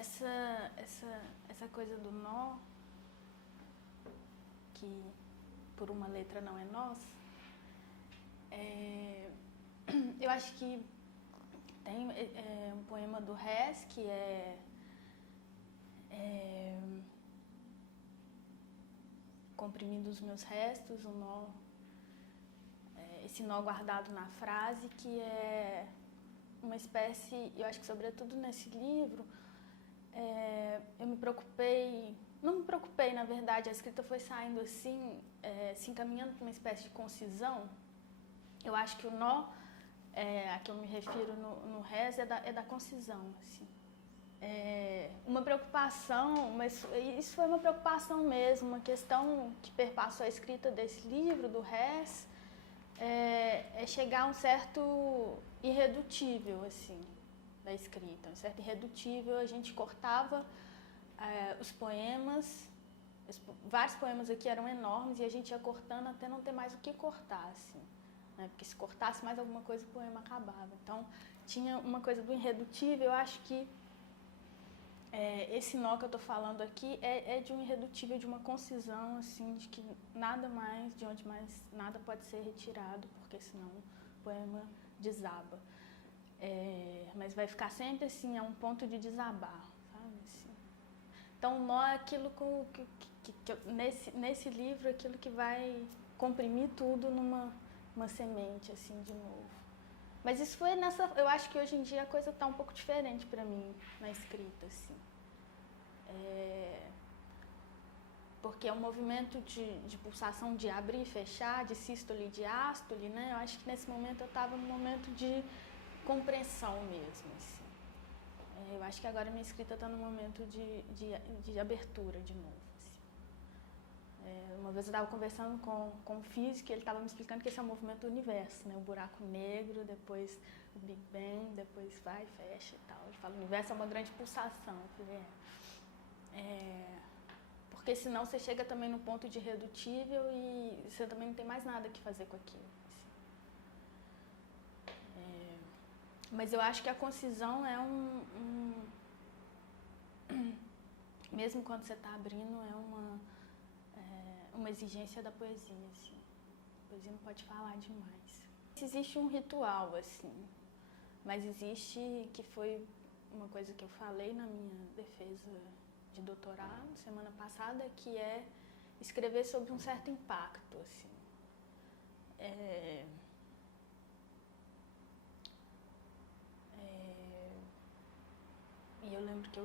essa coisa do nó, que por uma letra não é nós, eu acho que tem um poema do Hess que comprimindo os meus restos, um nó, esse nó guardado na frase, que é uma espécie, eu acho que sobretudo nesse livro, eu me preocupei, não me preocupei na verdade, a escrita foi saindo assim, se encaminhando para uma espécie de concisão. Eu acho que o nó a que eu me refiro no Hess é da concisão, assim. Uma preocupação, mas isso foi uma preocupação mesmo, uma questão que perpassou a escrita desse livro, do Hess, é chegar a um certo irredutível, assim, da escrita, um certo irredutível. A gente cortava os poemas, vários poemas aqui eram enormes e a gente ia cortando até não ter mais o que cortar, assim, né? Porque se cortasse mais alguma coisa o poema acabava. Então tinha uma coisa do irredutível. Eu acho que esse nó que eu estou falando aqui é de um irredutível, de uma concisão, assim, de que nada mais, de onde mais nada pode ser retirado, porque senão o poema desaba. Mas vai ficar sempre assim, a um ponto de desabar, sabe? Assim. Então o nó é aquilo nesse livro, aquilo que vai comprimir tudo numa semente, assim, de novo. Mas isso foi eu acho que hoje em dia a coisa está um pouco diferente para mim na escrita, assim. Porque é um movimento de pulsação de abrir e fechar, de sístole e de ástole, né? Eu acho que nesse momento eu estava num momento de compreensão mesmo, assim. Eu acho que agora minha escrita está num momento de abertura de novo. Uma vez eu estava conversando com um físico e ele estava me explicando que esse é o movimento do universo, né? O buraco negro, depois o Big Bang, depois vai, fecha e tal. Ele fala, o universo é uma grande pulsação. Eu falei, porque senão você chega também no ponto de irredutível e você também não tem mais nada que fazer com aquilo. Assim. Mas eu acho que a concisão é mesmo quando você está abrindo, uma exigência da poesia, assim. A poesia não pode falar demais. Existe um ritual, assim, mas existe, que foi uma coisa que eu falei na minha defesa de doutorado semana passada, que é escrever sobre um certo impacto, assim. E eu lembro que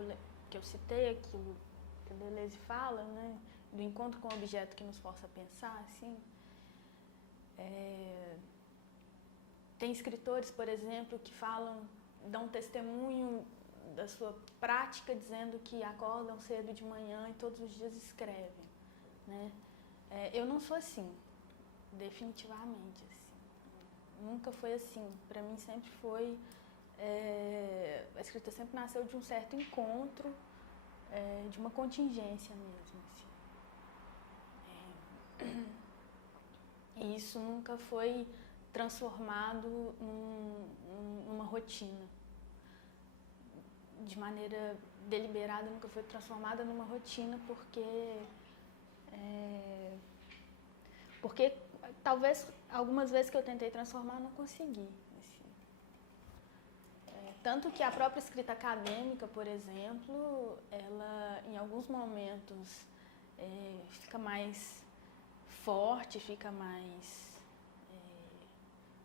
eu citei aquilo que a Deleuze fala, né, do encontro com o objeto que nos força a pensar, assim. Tem escritores, por exemplo, que dão testemunho da sua prática, dizendo que acordam cedo de manhã e todos os dias escrevem, né? Eu não sou assim, definitivamente, assim. Nunca foi assim. Para mim sempre foi... a escrita sempre nasceu de um certo encontro, de uma contingência mesmo, assim. E isso nunca foi transformado numa rotina. De maneira deliberada, nunca foi transformada numa rotina, porque talvez algumas vezes que eu tentei transformar, não consegui. Assim. Tanto que a própria escrita acadêmica, por exemplo, ela em alguns momentos fica mais forte, fica mais...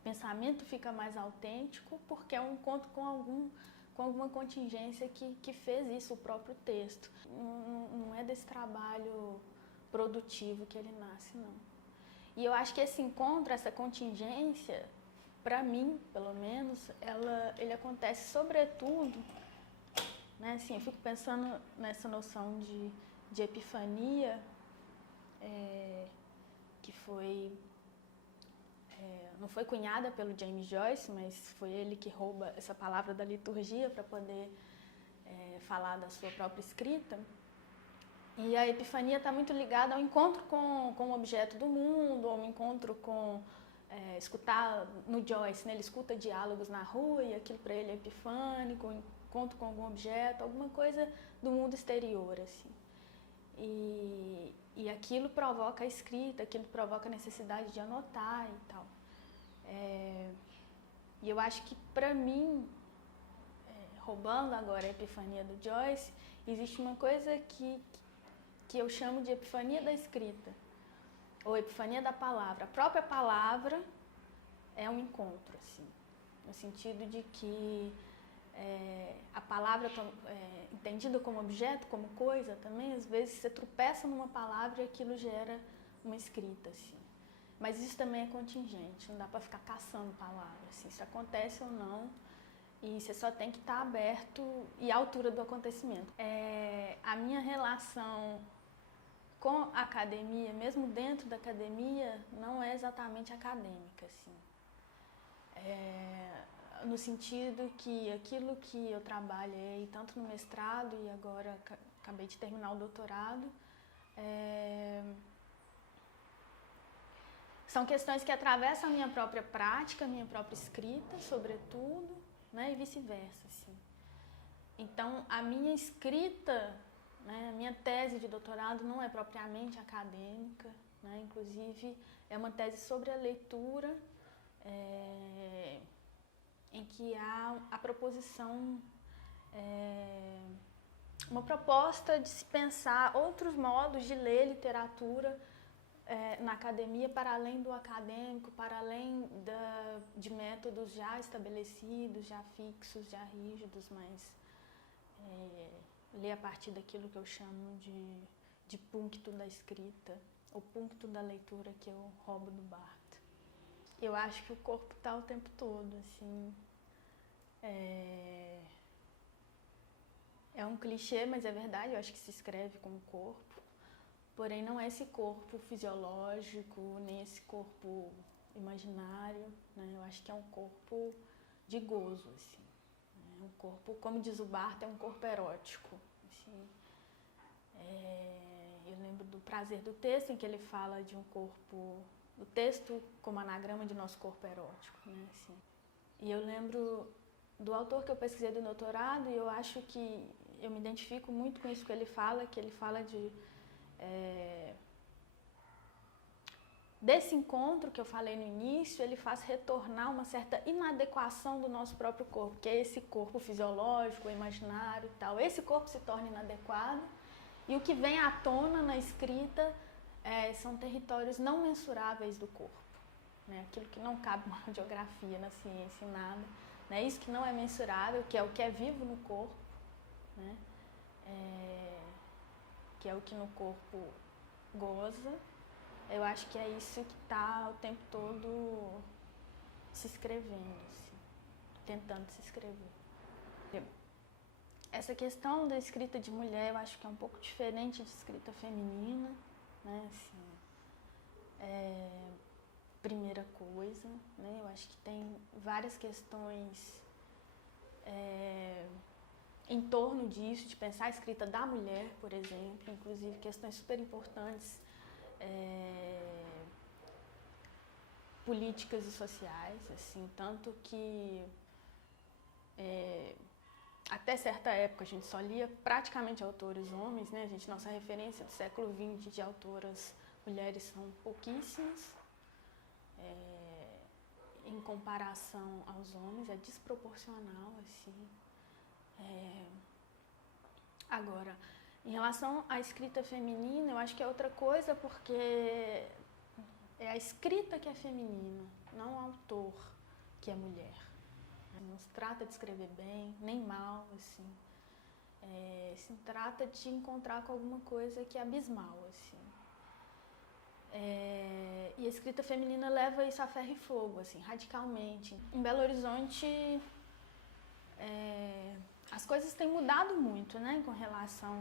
pensamento fica mais autêntico, porque é um encontro com alguma contingência que fez isso, o próprio texto. Não é desse trabalho produtivo que ele nasce, não. E eu acho que esse encontro, essa contingência, para mim, pelo menos, ele acontece sobretudo, né, assim, eu fico pensando nessa noção de epifania, que foi... não foi cunhada pelo James Joyce, mas foi ele que rouba essa palavra da liturgia para poder falar da sua própria escrita. E a epifania está muito ligada ao encontro com o objeto do mundo, ao encontro com escutar no Joyce, né? Ele escuta diálogos na rua e aquilo para ele é epifânico, conto com algum objeto, alguma coisa do mundo exterior, assim. E aquilo provoca a escrita, aquilo provoca a necessidade de anotar e tal. E eu acho que, para mim, roubando agora a epifania do Joyce, existe uma coisa que eu chamo de epifania da escrita, ou epifania da palavra. A própria palavra é um encontro, assim, no sentido de que a palavra entendida como objeto, como coisa também, às vezes você tropeça numa palavra e aquilo gera uma escrita, assim. Mas isso também é contingente, não dá para ficar caçando palavras, assim, isso acontece ou não, e você só tem que estar aberto e à altura do acontecimento. A minha relação com a academia, mesmo dentro da academia, não é exatamente acadêmica, assim. No sentido que aquilo que eu trabalhei, tanto no mestrado e agora acabei de terminar o doutorado, são questões que atravessam a minha própria prática, a minha própria escrita, sobretudo, né, e vice-versa, assim. Então, a minha escrita, né, a minha tese de doutorado não é propriamente acadêmica, né, inclusive é uma tese sobre a leitura, em que há a proposição, uma proposta de se pensar outros modos de ler literatura na academia, para além do acadêmico, para além de métodos já estabelecidos, já fixos, já rígidos, mas ler a partir daquilo que eu chamo de puncto da escrita, ou puncto da leitura que eu roubo do Barthes. Eu acho que o corpo está o tempo todo, assim. É um clichê, mas é verdade, eu acho que se escreve com o corpo. Porém, não é esse corpo fisiológico, nem esse corpo imaginário, né? Eu acho que é um corpo de gozo, assim. É um corpo, como diz o Barthes, é um corpo erótico. Assim. Eu lembro do Prazer do Texto, em que ele fala de um corpo, o texto como anagrama de nosso corpo erótico, né? Assim. E eu lembro do autor que eu pesquisei do doutorado, e eu acho que eu me identifico muito com isso que ele fala desse encontro que eu falei no início, ele faz retornar uma certa inadequação do nosso próprio corpo, que é esse corpo fisiológico, imaginário e tal. Esse corpo se torna inadequado, e o que vem à tona na escrita são territórios não mensuráveis do corpo, né? Aquilo que não cabe na radiografia, na ciência, em nada, né? Isso que não é mensurável, que é o que é vivo no corpo, né? Que é o que no corpo goza. Eu acho que é isso que está o tempo todo se escrevendo, assim, tentando se escrever. Essa questão da escrita de mulher, eu acho que é um pouco diferente de escrita feminina, né? Assim, primeira coisa, né? Eu acho que tem várias questões em torno disso, de pensar a escrita da mulher, por exemplo, inclusive questões super importantes, políticas e sociais, assim, tanto que até certa época a gente só lia praticamente autores homens, né? Nossa referência do século XX de autoras mulheres são pouquíssimas, em comparação aos homens, é desproporcional, assim. Agora, em relação à escrita feminina, eu acho que é outra coisa, porque é a escrita que é feminina, não o autor que é mulher. Não se trata de escrever bem, nem mal, assim. Se trata de encontrar com alguma coisa que é abismal, assim. E a escrita feminina leva isso a ferro e fogo, assim, radicalmente. Em Belo Horizonte, as coisas têm mudado muito, né, com relação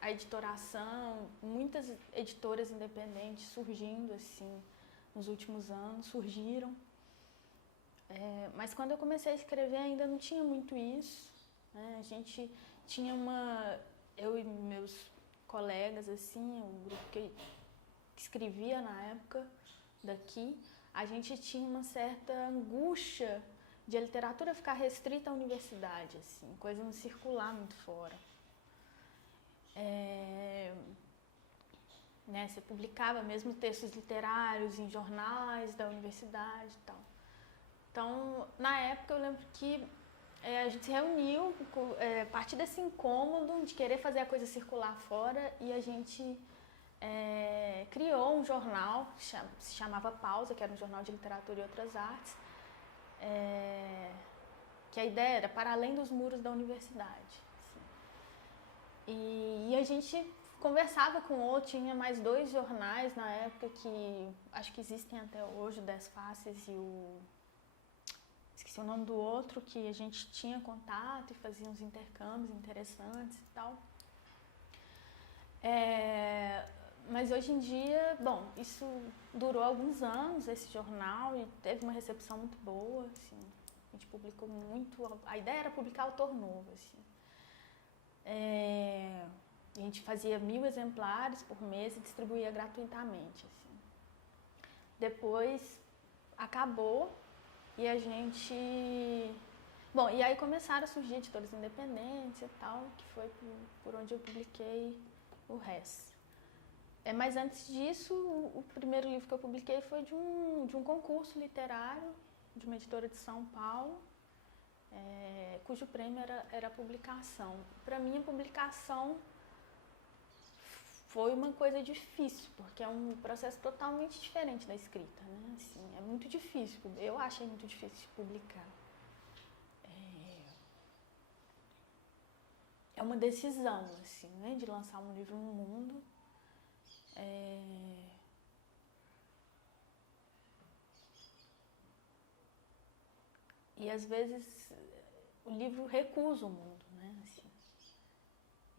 à editoração. Muitas editoras independentes surgindo, assim, nos últimos anos, surgiram. Mas quando eu comecei a escrever ainda não tinha muito isso, né? A gente tinha eu e meus colegas, assim, o grupo que escrevia na época daqui, a gente tinha uma certa angústia de a literatura ficar restrita à universidade, assim, coisa não circular muito fora. Né, você publicava mesmo textos literários em jornais da universidade e tal. Então, na época, eu lembro que a gente se reuniu a partir desse incômodo de querer fazer a coisa circular fora e a gente criou um jornal, se chamava Pausa, que era um jornal de literatura e outras artes, que a ideia era para além dos muros da universidade. Assim. E a gente conversava com outro, tinha mais 2 jornais na época que acho que existem até hoje, o 10 Faces e esqueci o nome do outro, que a gente tinha contato e fazia uns intercâmbios interessantes e tal. Mas hoje em dia, bom, isso durou alguns anos, esse jornal, e teve uma recepção muito boa, assim. A gente publicou muito, a ideia era publicar autor novo, assim. A gente fazia 1000 exemplares por mês e distribuía gratuitamente, assim. Depois acabou e a gente... Bom, e aí começaram a surgir editores independentes e tal, que foi por onde eu publiquei o resto. Mas antes disso, o primeiro livro que eu publiquei foi de um concurso literário de uma editora de São Paulo, cujo prêmio era a publicação. Para mim, a publicação foi uma coisa difícil, porque é um processo totalmente diferente da escrita, né? Assim, é muito difícil, eu achei muito difícil de publicar. É uma decisão, assim, né, de lançar um livro no mundo. E às vezes o livro recusa o mundo, né? Assim.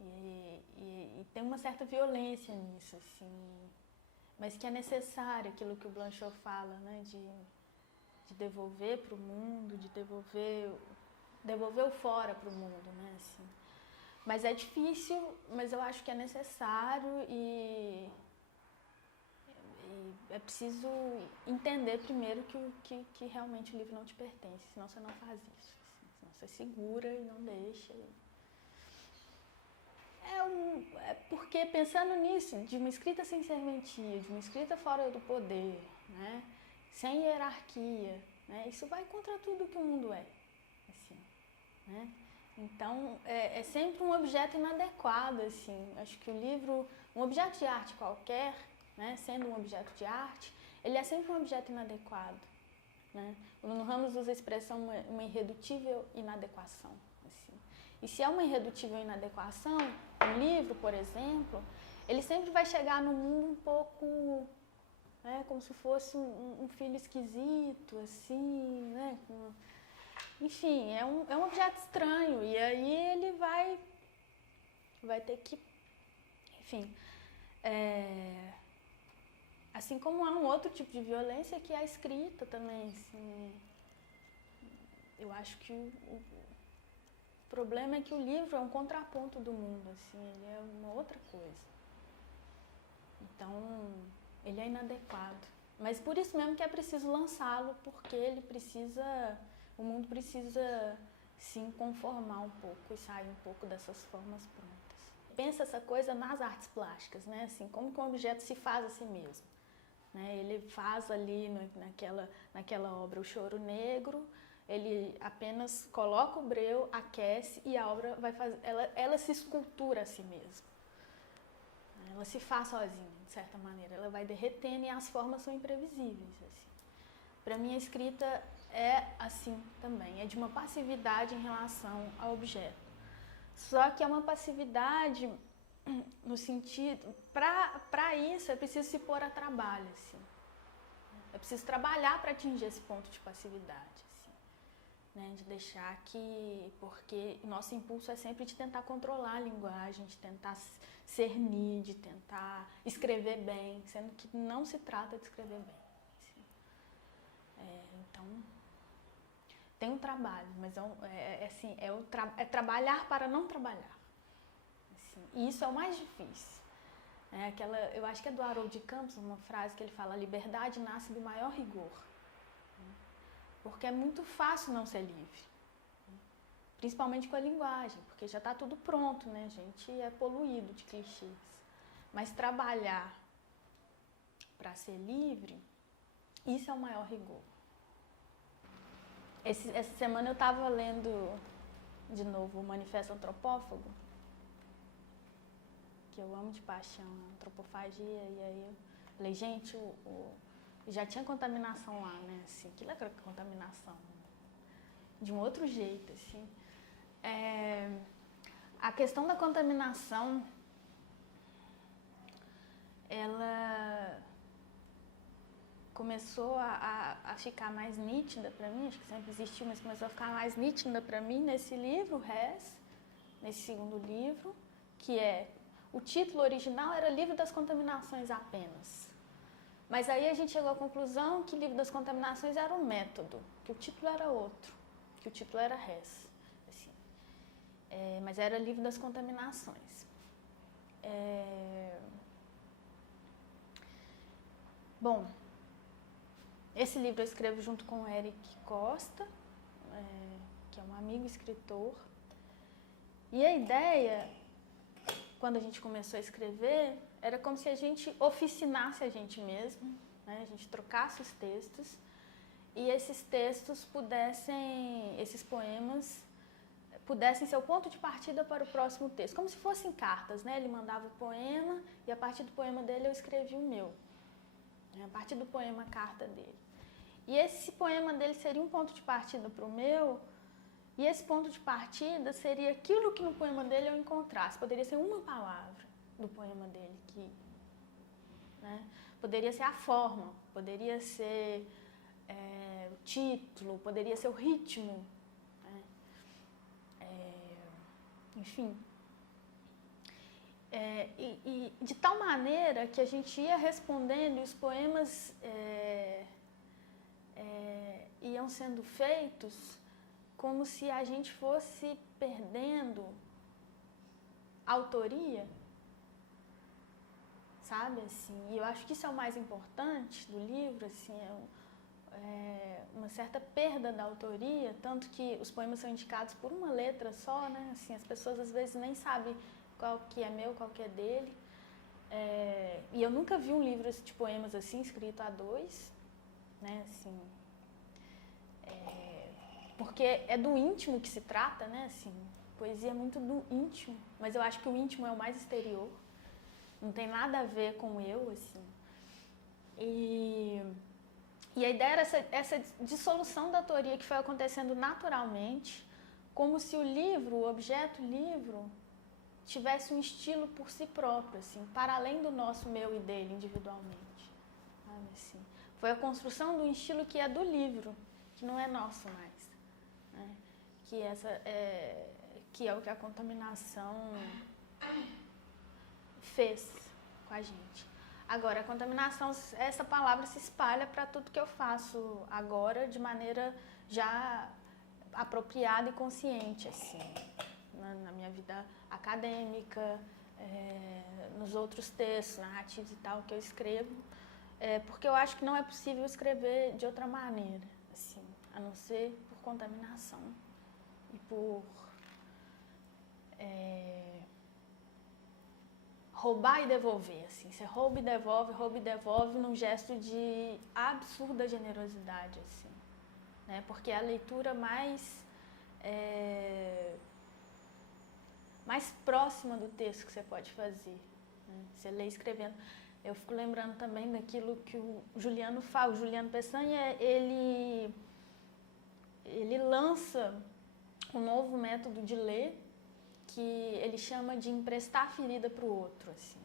E tem uma certa violência nisso, assim, mas que é necessário, aquilo que o Blanchot fala, né? De devolver para o mundo, de devolver o fora para o mundo, né? Assim. Mas é difícil, mas eu acho que é necessário e é preciso entender primeiro que realmente o livro não te pertence, senão você não faz isso. Assim, senão você segura e não deixa. Porque pensando nisso, de uma escrita sem serventia, de uma escrita fora do poder, né, sem hierarquia, né, isso vai contra tudo que o mundo é. Assim, né? Então, é sempre um objeto inadequado, assim. Acho que o livro, um objeto de arte qualquer, né, sendo um objeto de arte, ele é sempre um objeto inadequado. Né? O Nuno Ramos usa a expressão uma irredutível inadequação. Assim. E se é uma irredutível inadequação, um livro, por exemplo, ele sempre vai chegar no mundo um pouco, né, como se fosse um filho esquisito, assim, né? Enfim, é um objeto estranho, e aí ele vai ter que, enfim, assim como há um outro tipo de violência que é a escrita também, assim, eu acho que o problema é que o livro é um contraponto do mundo, assim, ele é uma outra coisa, então ele é inadequado, mas por isso mesmo que é preciso lançá-lo, porque o mundo precisa se conformar um pouco e sair um pouco dessas formas prontas. Pensa essa coisa nas artes plásticas, né? Assim, como que um objeto se faz a si mesmo. Né? Ele faz ali naquela obra o choro negro, ele apenas coloca o breu, aquece e a obra vai fazer, ela se escultura a si mesma. Ela se faz sozinha, de certa maneira. Ela vai derretendo e as formas são imprevisíveis. Assim. Para mim, a escrita é assim também, é de uma passividade em relação ao objeto. Só que é uma passividade no sentido, para isso é preciso se pôr a trabalho, assim. É preciso trabalhar para atingir esse ponto de passividade, assim, né? De deixar porque nosso impulso é sempre de tentar controlar a linguagem, de tentar cernir, de tentar escrever bem, sendo que não se trata de escrever bem. Assim. Então, tem um trabalho, mas é trabalhar para não trabalhar. Assim, e isso é o mais difícil. Eu acho que é do Haroldo de Campos, uma frase que ele fala: a liberdade nasce do maior rigor. porque é muito fácil não ser livre. Principalmente com a linguagem, porque já está tudo pronto, né? A gente é poluído de clichês. Mas trabalhar para ser livre, isso é o maior rigor. Essa semana eu estava lendo de novo o Manifesto Antropófago, que eu amo de paixão, antropofagia, e aí eu falei, gente, já tinha contaminação lá, né? Assim, que era contaminação, de um outro jeito, assim. A questão da contaminação, ela começou a ficar mais nítida para mim, acho que sempre existiu, mas começou a ficar mais nítida para mim nesse livro, Res, nesse segundo livro, que o título original era Livro das Contaminações apenas. Mas aí a gente chegou à conclusão que Livro das Contaminações era um método, que o título era outro, que o título era Res. Assim. Mas era Livro das Contaminações. Bom, esse livro eu escrevo junto com o Eric Costa, que é um amigo escritor. E a ideia, quando a gente começou a escrever, era como se a gente oficinasse a gente mesmo, né? A gente trocasse os textos e esses textos esses poemas pudessem ser o ponto de partida para o próximo texto, como se fossem cartas, né? Ele mandava o poema e a partir do poema dele eu escrevi o meu, a partir do poema carta dele. E esse poema dele seria um ponto de partida para o meu, e esse ponto de partida seria aquilo que no poema dele eu encontrasse. Poderia ser uma palavra do poema dele, né? Poderia ser a forma, poderia ser o título, poderia ser o ritmo, né? Enfim. E de tal maneira que a gente ia respondendo e os poemas iam sendo feitos como se a gente fosse perdendo a autoria, sabe, assim, e eu acho que isso é o mais importante do livro, assim, uma certa perda da autoria, tanto que os poemas são indicados por uma letra só, né, assim, as pessoas às vezes nem sabem qual que é meu, qual que é dele, e eu nunca vi um livro de poemas assim, escrito a dois, né, assim, porque é do íntimo que se trata, né, assim, poesia é muito do íntimo, mas eu acho que o íntimo é o mais exterior, não tem nada a ver com eu, assim, e a ideia era essa dissolução da autoria que foi acontecendo naturalmente, como se o livro, o objeto livro, tivesse um estilo por si próprio, assim, para além do nosso meu e dele individualmente, sabe, assim. Foi a construção de um estilo que é do livro, que não é nosso mais, né? Que é o que a contaminação fez com a gente. Agora, a contaminação, essa palavra se espalha para tudo que eu faço agora de maneira já apropriada e consciente, assim, na minha vida acadêmica, nos outros textos, narrativos e tal que eu escrevo, porque eu acho que não é possível escrever de outra maneira, assim, a não ser por contaminação e por roubar e devolver, assim, você rouba e devolve num gesto de absurda generosidade, assim, né, porque é a leitura mais próxima do texto que você pode fazer, né? Você lê escrevendo. Eu fico lembrando também daquilo que o Juliano fala. O Juliano Peçanha, ele lança um novo método de ler que ele chama de emprestar a ferida para o outro, assim.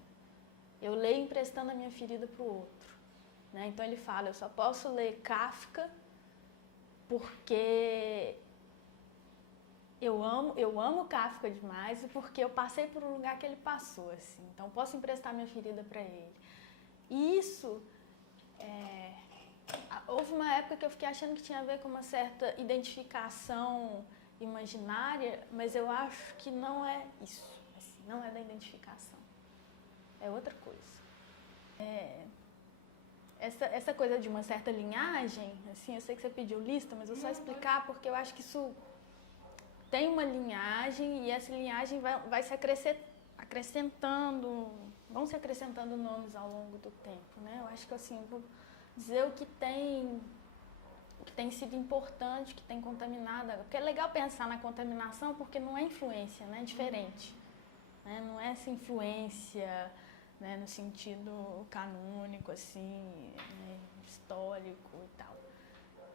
Eu leio emprestando a minha ferida para o outro, né? Então ele fala, eu só posso ler Kafka porque eu amo Kafka demais e porque eu passei por um lugar que ele passou, assim. Então, posso emprestar minha ferida para ele. E isso, houve uma época que eu fiquei achando que tinha a ver com uma certa identificação imaginária, mas eu acho que não é isso, assim, não é da identificação. É outra coisa. essa coisa de uma certa linhagem, assim, eu sei que você pediu lista, mas vou só explicar porque eu acho que isso tem uma linhagem e essa linhagem vai se acrescentando, vão se acrescentando nomes ao longo do tempo, né? Eu acho que assim, vou dizer o que tem sido importante, que tem contaminado, porque é legal pensar na contaminação porque não é influência, né? É diferente, né? Não é essa influência, né, no sentido canônico, assim, né, histórico e tal.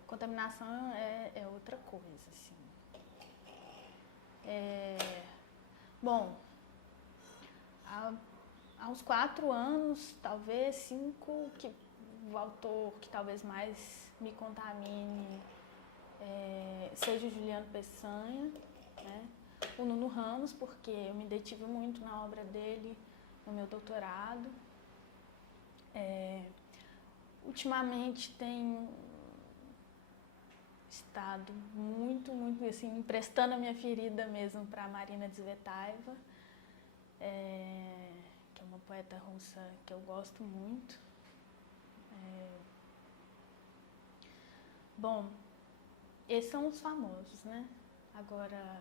Contaminação é outra coisa, assim. Bom, há uns 4 anos, talvez 5, que o autor que talvez mais me contamine seja o Juliano Peçanha, né? O Nuno Ramos, porque eu me detive muito na obra dele no meu doutorado. Ultimamente tenho estado muito, assim, emprestando a minha ferida mesmo para a Marina Tsvetaeva, que é uma poeta russa que eu gosto muito. Bom, esses são os famosos, né? Agora,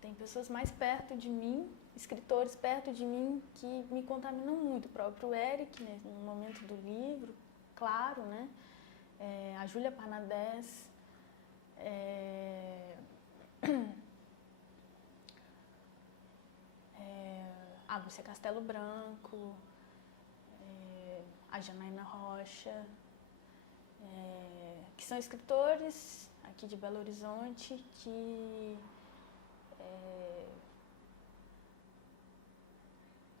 tem pessoas mais perto de mim, escritores perto de mim, que me contaminam muito. O próprio Eric, né, no momento do livro, claro, né? A Júlia Parnadés, a Lúcia Castelo Branco, a Janaína Rocha, que são escritores aqui de Belo Horizonte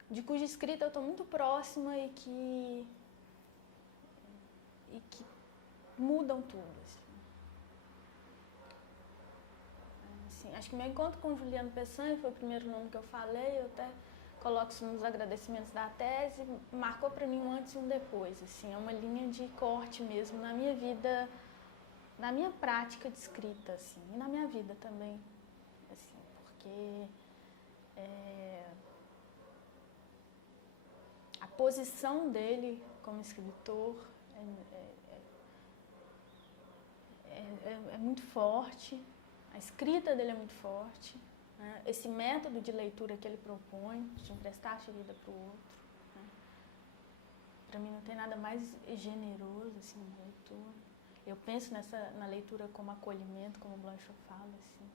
de cuja escrita eu estou muito próxima e que mudam tudo. Assim, acho que meu encontro com o Juliano Peçanha foi o primeiro nome que eu falei, eu até coloco isso nos agradecimentos da tese, marcou para mim um antes e um depois. Assim, é uma linha de corte mesmo na minha vida, na minha prática de escrita, assim, e na minha vida também, assim, porque a posição dele como escritor é muito forte, a escrita dele é muito forte, né? Esse método de leitura que ele propõe, de emprestar a ferida para o outro, né? Para mim não tem nada mais generoso assim, na leitura. Eu penso na leitura como acolhimento, como Blanchot fala, assim,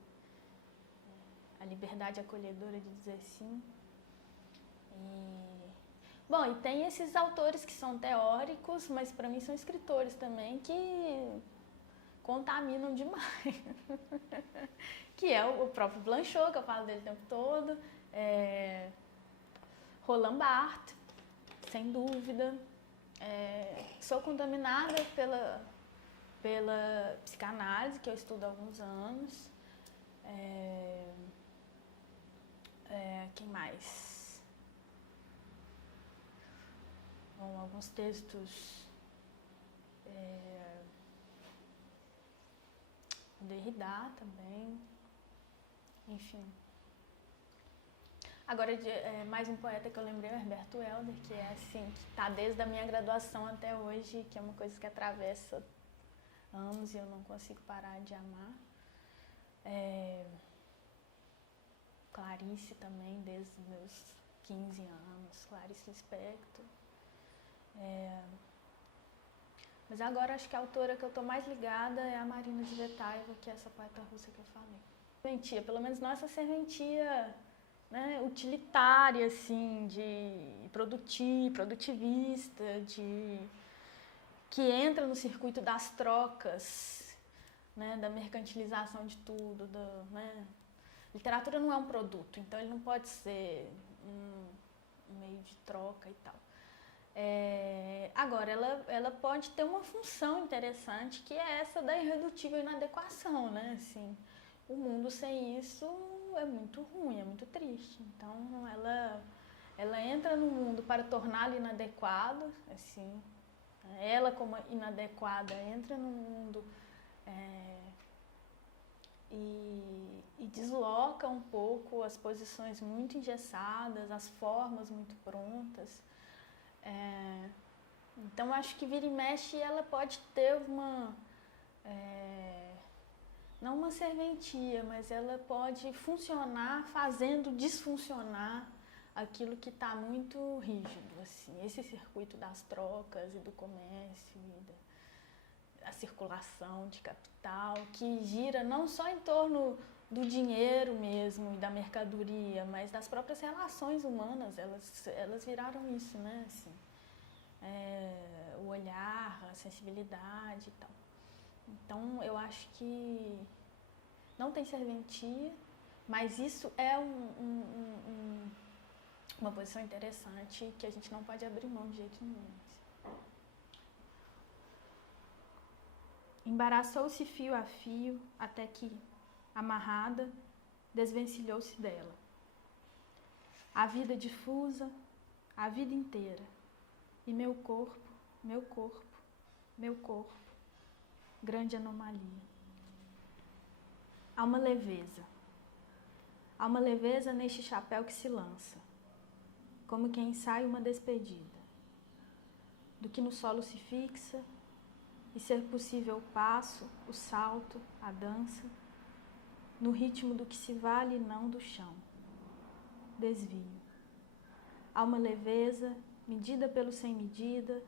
a liberdade acolhedora de dizer sim. Bom, e tem esses autores que são teóricos, mas para mim são escritores também, que contaminam demais. Que é o próprio Blanchot, que eu falo dele o tempo todo, Roland Barthes, sem dúvida. Sou contaminada pela psicanálise, que eu estudo há alguns anos. Quem mais? Bom, alguns textos Derrida também, enfim. Agora, mais um poeta que eu lembrei é o Herberto Helder, que é assim, que está desde a minha graduação até hoje, que é uma coisa que atravessa anos e eu não consigo parar de amar. Clarice também, desde os meus 15 anos, Clarice Lispector. Mas agora acho que a autora que eu estou mais ligada é a Marina Tsvetaeva, que é essa poeta russa que eu falei. Serventia, pelo menos não essa serventia, né, utilitária, assim, de produtivista, que entra no circuito das trocas, né, da mercantilização de tudo, né. Literatura não é um produto, então ele não pode ser um meio de troca e tal. Agora, ela pode ter uma função interessante, que é essa da irredutível inadequação, né? Assim, o mundo sem isso é muito ruim, é muito triste. Então, ela entra no mundo para torná-lo inadequado, assim. Ela, como inadequada, entra no mundo e desloca um pouco as posições muito engessadas, as formas muito prontas. Então, acho que vira e mexe, ela pode ter não uma serventia, mas ela pode funcionar fazendo desfuncionar aquilo que está muito rígido, assim, esse circuito das trocas e do comércio e da circulação de capital, que gira não só em torno do dinheiro mesmo e da mercadoria, mas das próprias relações humanas, elas viraram isso, né, assim, o olhar, a sensibilidade e tal. Então, eu acho que não tem serventia, mas isso é uma posição interessante que a gente não pode abrir mão de jeito nenhum. Embaraçou-se fio a fio até que, amarrada, desvencilhou-se dela. A vida difusa, a vida inteira, e meu corpo, meu corpo, meu corpo, grande anomalia. Há uma leveza neste chapéu que se lança, como quem ensaia uma despedida, do que no solo se fixa, e ser possível o passo, o salto, a dança, no ritmo do que se vale e não do chão. Desvio. Há uma leveza, medida pelo sem medida,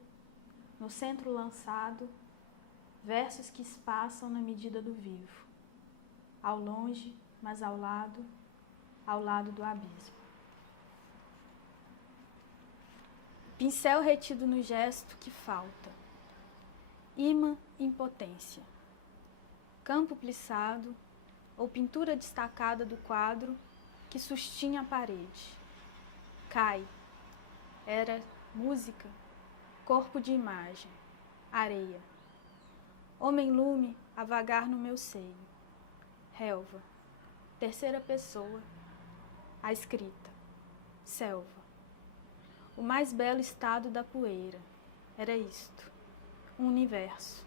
no centro lançado, versos que espaçam na medida do vivo, ao longe, mas ao lado do abismo. Pincel retido no gesto que falta, imã impotência, campo plissado ou pintura destacada do quadro que sustinha a parede. Cai, era música, corpo de imagem, areia. Homem-lume a vagar no meu seio, relva, terceira pessoa, a escrita, selva. O mais belo estado da poeira, era isto, um universo,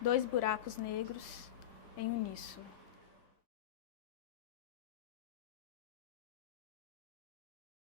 dois buracos negros em uníssono.